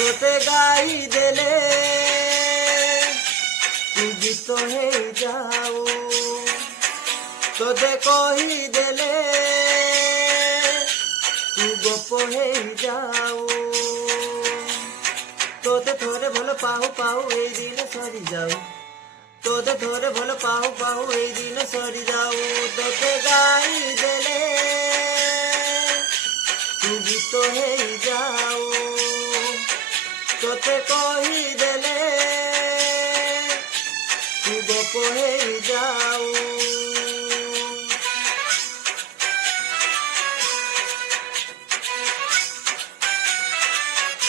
তোতে গাই দেলে তু গীত হয়ে যাও, তোতে কহি দেলে তু গপ হয়ে যাও। তোতে থরে ভাল পাহু পাহু এই দিন সরি যাও, তোতে থরে ভাল পাহু পাহু এই দিন সরি যাও। তোতে গাই দেলে তু গীত হয়ে যাও, তোতে কহি দেলে তু গপ হয়ে যাও।